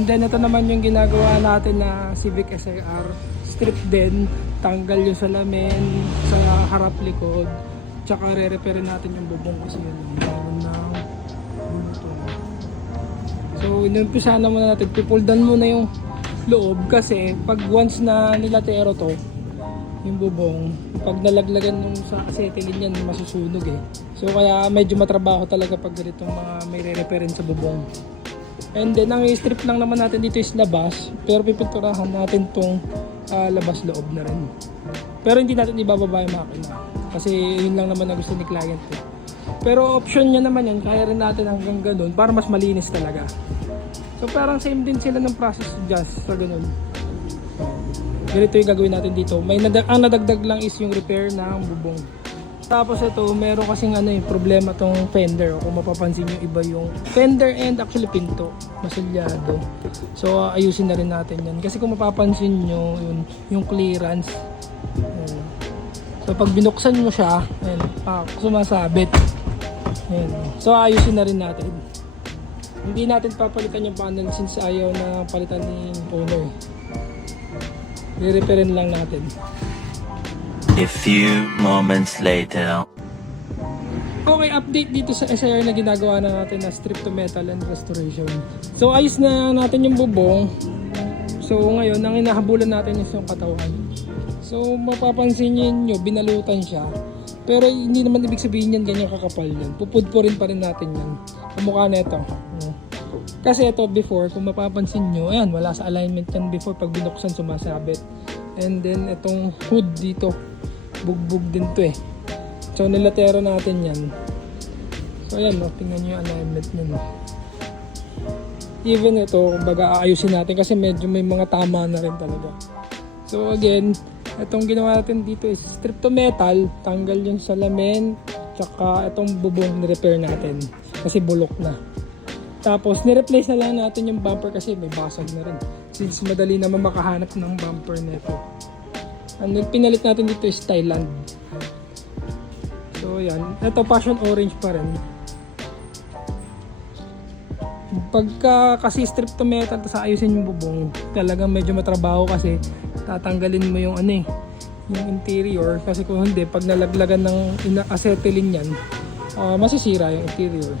And then ito naman yung ginagawa natin na Civic SIR. Strip din, tanggal yung salamin sa harap likod. Tsaka re-repair natin yung bubong kasi yun. Meron ng bulutong. So inumpisa na muna natin, pipuldan muna yung loob kasi pag once na nilatero to, yung bubong, pag nalaglagan nung sa acetylene yan, masusunog eh. So kaya medyo matrabaho talaga pag ganitong mga may re-repairin sa bubong. And then ang strip lang naman natin dito is labas, pero pipinturahan natin tong labas loob na rin. Pero hindi natin ibababa yung makina kasi yun lang naman na gusto ni client eh. Pero option niya naman yan, kaya rin natin hanggang ganun para mas malinis talaga. So parang same din sila ng process just sa ganun. Ganito yung gagawin natin dito. Ang nadagdag lang is yung repair ng bubong. Tapos ito, meron kasing problema tong fender. Kung mapapansin nyo, iba yung fender and actually pinto. Masilyado. So ayusin na rin natin yan. Kasi kung mapapansin nyo, yung clearance. So pag binuksan mo siya, sumasabit. Ayan. So ayusin na rin natin. Hindi natin papalitan yung panel since ayaw na palitan ni owner. I-repairin lang natin. A few moments later. Okay, update dito sa SIR na ginagawa na natin na strip to metal and restoration. So ayos na natin yung bubong. So ngayon, ang hinahabulan natin is yung katawan. So mapapansin nyo, binalutan siya. Pero hindi naman ibig sabihin yan ganyan kakapal yan. Pupudpurin pa rin natin yan. Kamukha nito. Kasi ito before, kung mapapansin nyo, ayan, wala sa alignment yan before. Pag binuksan, sumasabit. And then itong hood dito, bugbog din to eh. So nilatero natin yan. So ayan, tingnan nyo yung alignment nyo. Even ito, kumbaga aayusin natin kasi medyo may mga tama na rin talaga. So again, itong ginawa natin dito is strip to metal, tanggal yung salamin, tsaka itong bubong ni-repair natin kasi bulok na. Tapos ni-replace na lang natin yung bumper kasi may basag na rin. Since madali naman makahanap ng bumper nito. Ang pinalit natin dito is Thailand. So yan, ito passion orange pa rin. Pagka kasi strip to metal tapos ayusin yung bubong, talagang medyo matrabaho kasi tatanggalin mo yung yung interior kasi kung hindi, pag nalaglagan ng acetylene yan, masisira yung interior.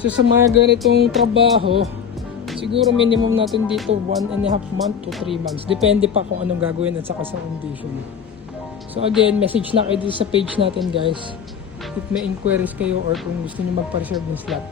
So sa mga ganitong trabaho, siguro minimum natin dito 1.5 month to 3 months. Depende pa kung anong gagawin at saka sa condition. So again, message na kayo dito sa page natin guys. If may inquiries kayo or kung gusto niyo magpa-reserve ng slot.